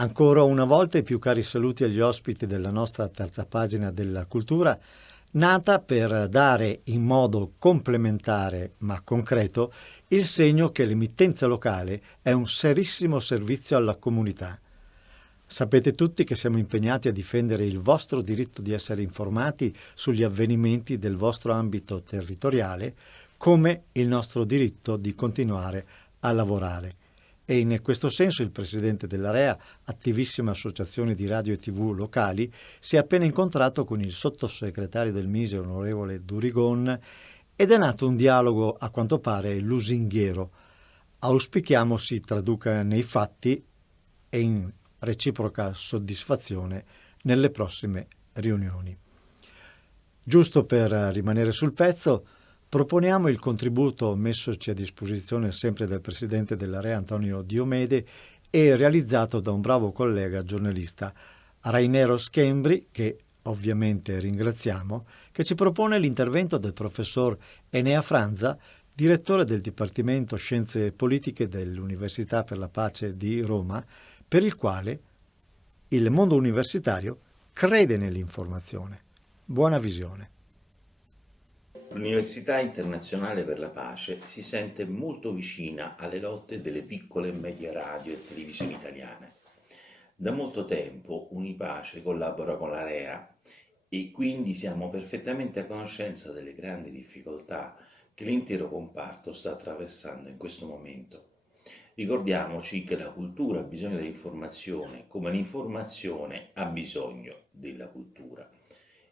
Ancora una volta i più cari saluti agli ospiti della nostra terza pagina della cultura, nata per dare in modo complementare ma concreto il segno che l'emittenza locale è un serissimo servizio alla comunità. Sapete tutti che siamo impegnati a difendere il vostro diritto di essere informati sugli avvenimenti del vostro ambito territoriale, come il nostro diritto di continuare a lavorare. E in questo senso il presidente dell'AREA, attivissima associazione di radio e tv locali, si è appena incontrato con il sottosegretario del Mise, onorevole Durigon, ed è nato un dialogo a quanto pare lusinghiero. Auspichiamo si traduca nei fatti e in reciproca soddisfazione nelle prossime riunioni. Giusto per rimanere sul pezzo, proponiamo il contributo messoci a disposizione sempre del presidente dell'AREA Antonio Diomede e realizzato da un bravo collega giornalista, Rainero Schembri, che ovviamente ringraziamo, che ci propone l'intervento del professor Enea Franza, direttore del Dipartimento Scienze Politiche dell'Università per la Pace di Roma, per il quale il mondo universitario crede nell'informazione. Buona visione. L'Università Internazionale per la Pace si sente molto vicina alle lotte delle piccole e medie radio e televisioni italiane. Da molto tempo Unipace collabora con l'AREA e quindi siamo perfettamente a conoscenza delle grandi difficoltà che l'intero comparto sta attraversando in questo momento. Ricordiamoci che la cultura ha bisogno dell'informazione, come l'informazione ha bisogno della cultura.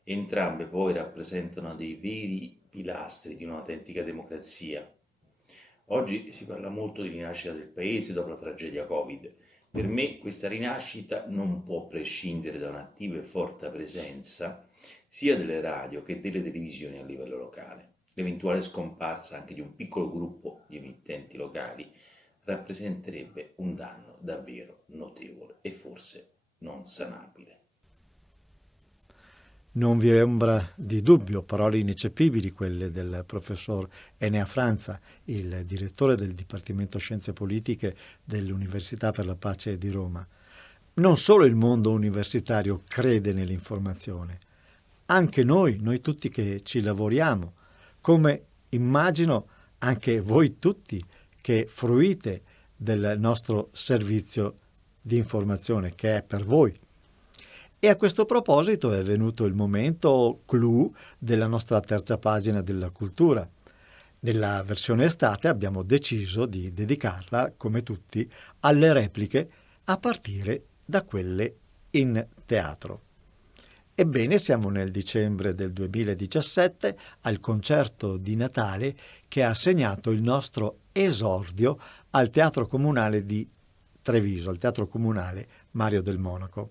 Entrambe poi rappresentano dei veri pilastri di un'autentica democrazia. Oggi si parla molto di rinascita del paese dopo la tragedia Covid. Per me questa rinascita non può prescindere da un'attiva e forte presenza sia delle radio che delle televisioni a livello locale. L'eventuale scomparsa anche di un piccolo gruppo di emittenti locali rappresenterebbe un danno davvero notevole e forse non sanabile. Non vi è ombra di dubbio, parole ineccepibili quelle del professor Enea Franza, il direttore del Dipartimento Scienze Politiche dell'Università per la Pace di Roma. Non solo il mondo universitario crede nell'informazione, anche noi tutti che ci lavoriamo, come immagino anche voi tutti che fruite del nostro servizio di informazione che è per voi. E a questo proposito è venuto il momento clou della nostra terza pagina della cultura. Nella versione estate abbiamo deciso di dedicarla, come tutti, alle repliche a partire da quelle in teatro. Ebbene, siamo nel dicembre del 2017 al concerto di Natale che ha segnato il nostro esordio al Teatro Comunale di Treviso, al Teatro Comunale Mario del Monaco.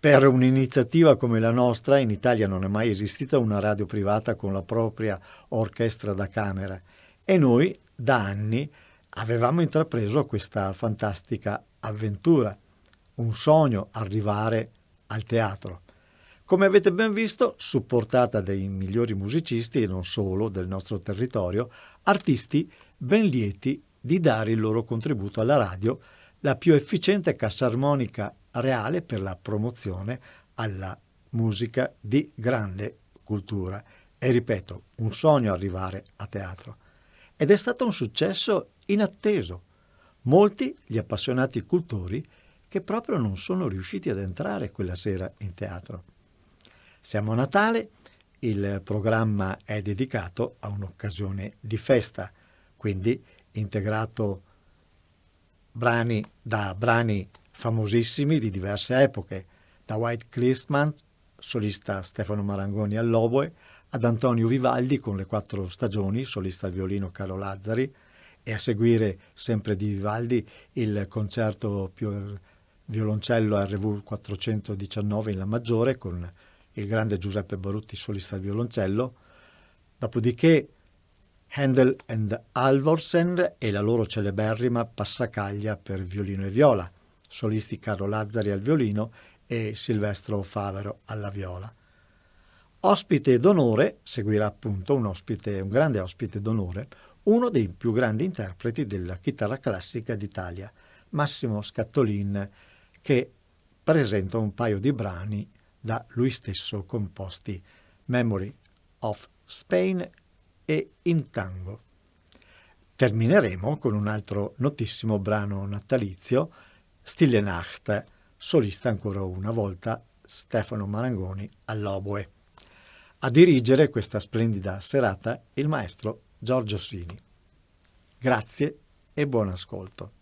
Per un'iniziativa come la nostra, in Italia non è mai esistita una radio privata con la propria orchestra da camera e noi, da anni, avevamo intrapreso questa fantastica avventura, un sogno arrivare al teatro. Come avete ben visto, supportata dai migliori musicisti e non solo del nostro territorio, artisti ben lieti di dare il loro contributo alla radio, la più efficiente cassa armonica reale per la promozione alla musica di grande cultura. E ripeto, un sogno arrivare a teatro. Ed è stato un successo inatteso. Molti gli appassionati cultori che proprio non sono riusciti ad entrare quella sera in teatro. Siamo a Natale, il programma è dedicato a un'occasione di festa, quindi integrato brani famosissimi di diverse epoche, da White Christmas, solista Stefano Marangoni all'oboe, ad Antonio Vivaldi con le 4 stagioni, solista al violino Carlo Lazzari, e a seguire sempre di Vivaldi il concerto più violoncello RV 419 in La maggiore con il grande Giuseppe Barutti, solista al violoncello, dopodiché Handel and Halvorsen e la loro celeberrima Passacaglia per violino e viola, solisti Carlo Lazzari al violino e Silvestro Favero alla viola. Ospite d'onore, seguirà appunto un grande ospite d'onore, uno dei più grandi interpreti della chitarra classica d'Italia, Massimo Scattolin, che presenta un paio di brani da lui stesso composti, Memory of Spain e In Tango. Termineremo con un altro notissimo brano natalizio, Stille Nacht, solista ancora una volta Stefano Marangoni all'oboe. A dirigere questa splendida serata il maestro Giorgio Sini. Grazie e buon ascolto.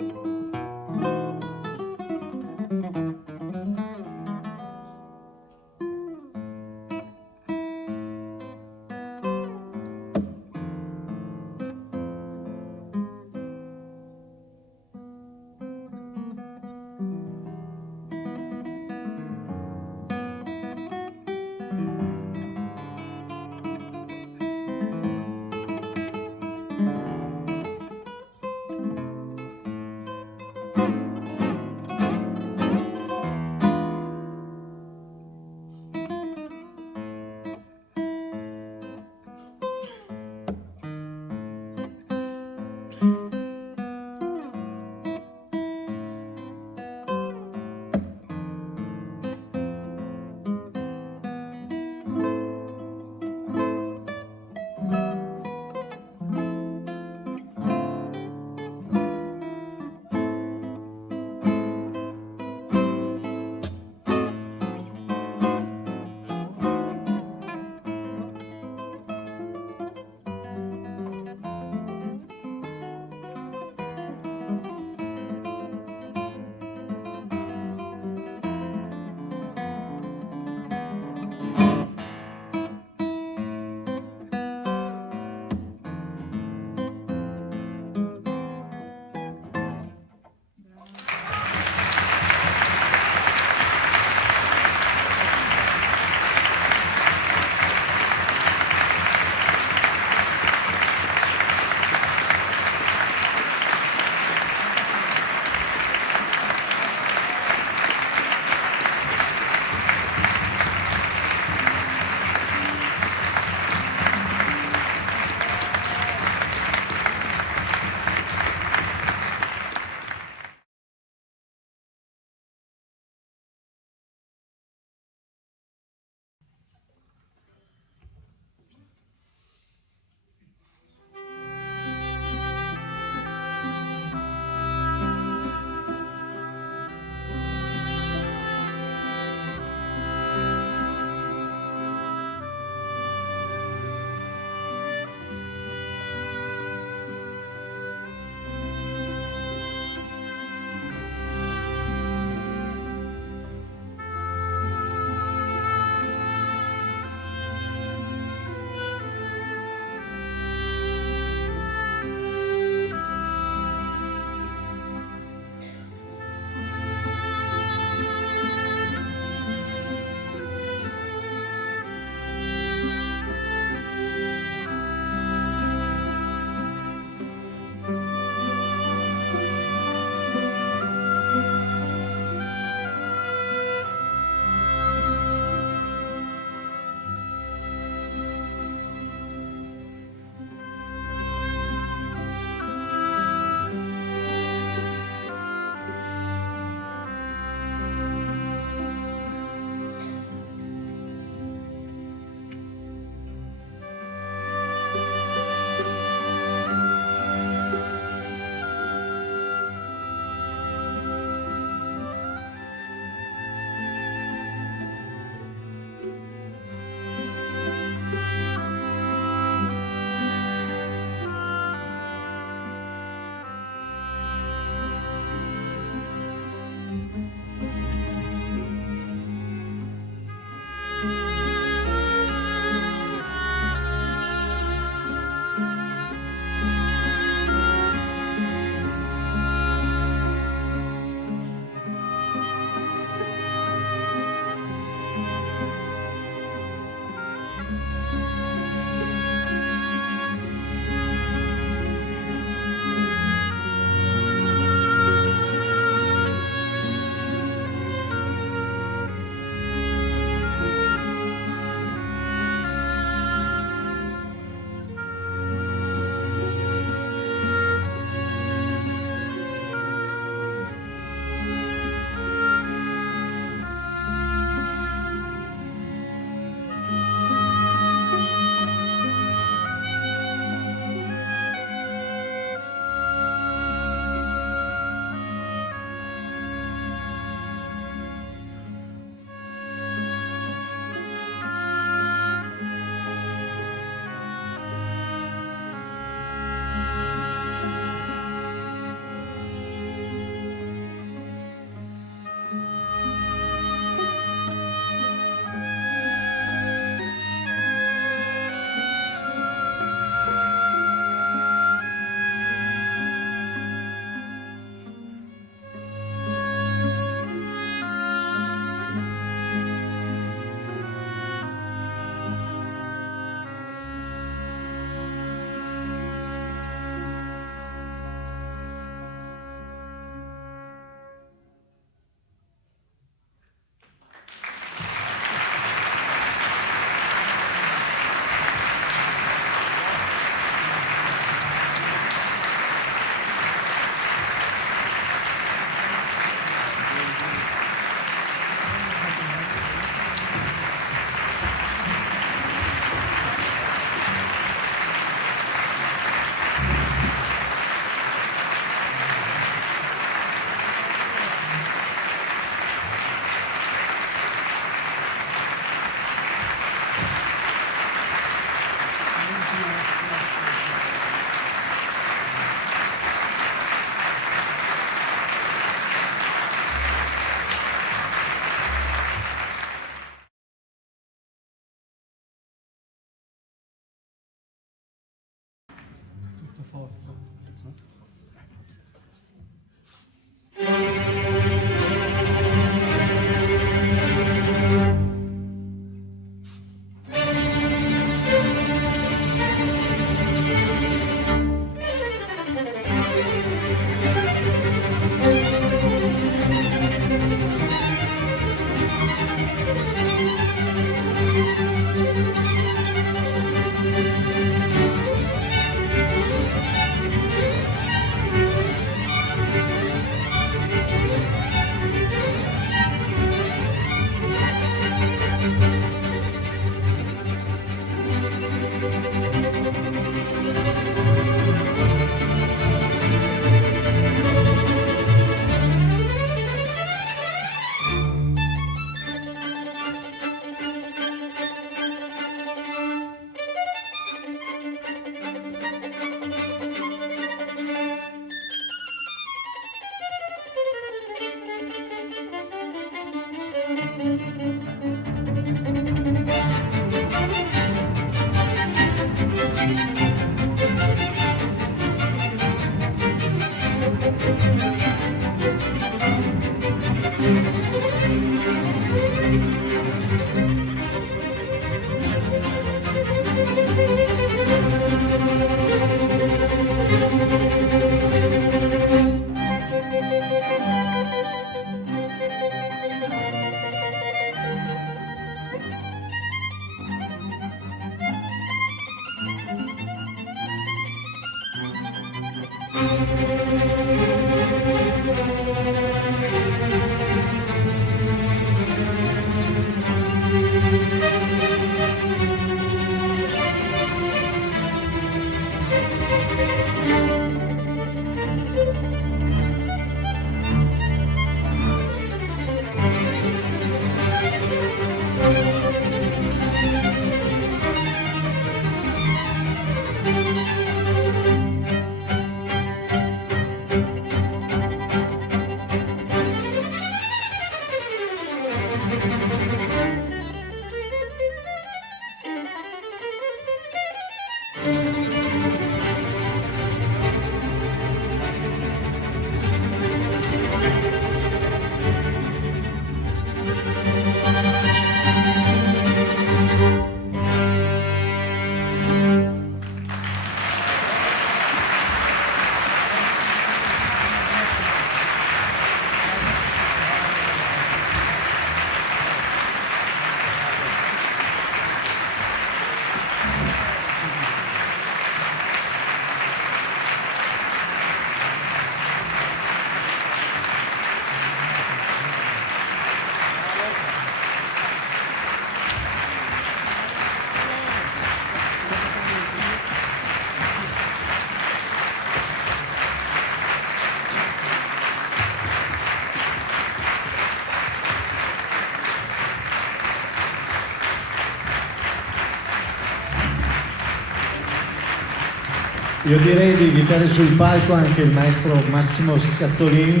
Io direi di invitare sul palco anche il maestro Massimo Scattolin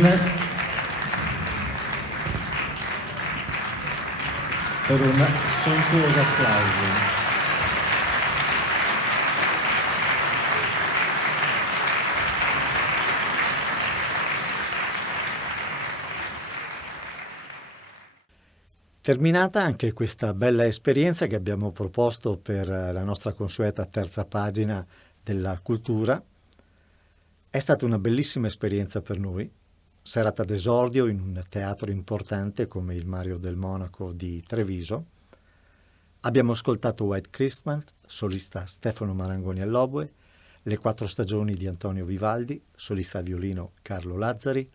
per un sontuoso applauso. Terminata anche questa bella esperienza che abbiamo proposto per la nostra consueta terza pagina della cultura, è stata una bellissima esperienza per noi, serata d'esordio in un teatro importante come il Mario del Monaco di Treviso. Abbiamo ascoltato White Christmas, solista Stefano Marangoni all'oboe, Le quattro stagioni di Antonio Vivaldi, solista a violino Carlo Lazzari,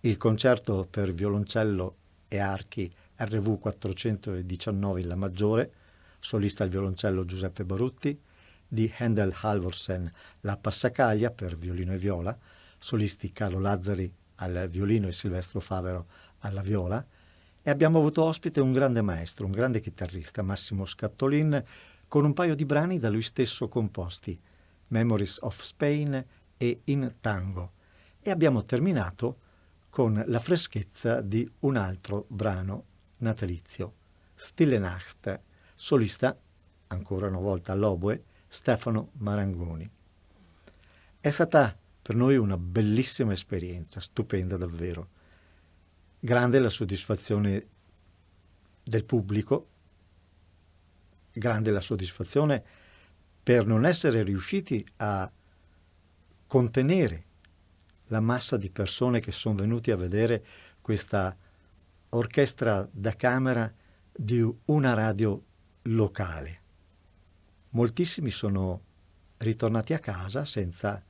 il concerto per violoncello e archi RV 419 in La maggiore, solista al violoncello Giuseppe Barutti, di Handel Halvorsen La Passacaglia per violino e viola, solisti Carlo Lazzari al violino e Silvestro Favero alla viola, e abbiamo avuto ospite un grande maestro, un grande chitarrista, Massimo Scattolin, con un paio di brani da lui stesso composti, Memories of Spain e In Tango, e abbiamo terminato con la freschezza di un altro brano natalizio, Stille Nacht, solista, ancora una volta all'oboe, Stefano Marangoni. È stata Per noi una bellissima esperienza, stupenda davvero. Grande la soddisfazione del pubblico, grande la soddisfazione per non essere riusciti a contenere la massa di persone che sono venuti a vedere questa orchestra da camera di una radio locale. Moltissimi sono ritornati a casa senza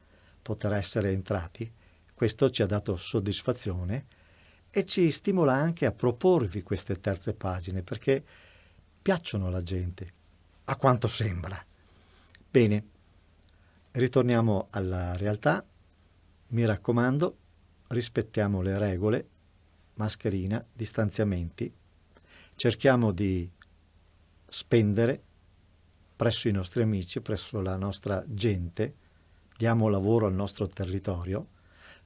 poter essere entrati. Questo ci ha dato soddisfazione e ci stimola anche a proporvi queste terze pagine, perché piacciono alla gente, a quanto sembra. Bene, ritorniamo alla realtà. Mi raccomando, rispettiamo le regole, mascherina, distanziamenti, cerchiamo di spendere presso i nostri amici, presso la nostra gente, diamo lavoro al nostro territorio,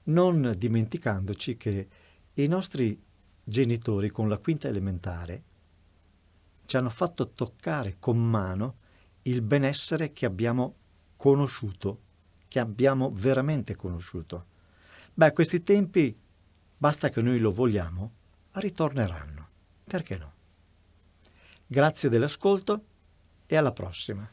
non dimenticandoci che i nostri genitori con la quinta elementare ci hanno fatto toccare con mano il benessere che abbiamo conosciuto, che abbiamo veramente conosciuto. Beh, questi tempi, basta che noi lo vogliamo, ritorneranno. Perché no? Grazie dell'ascolto e alla prossima.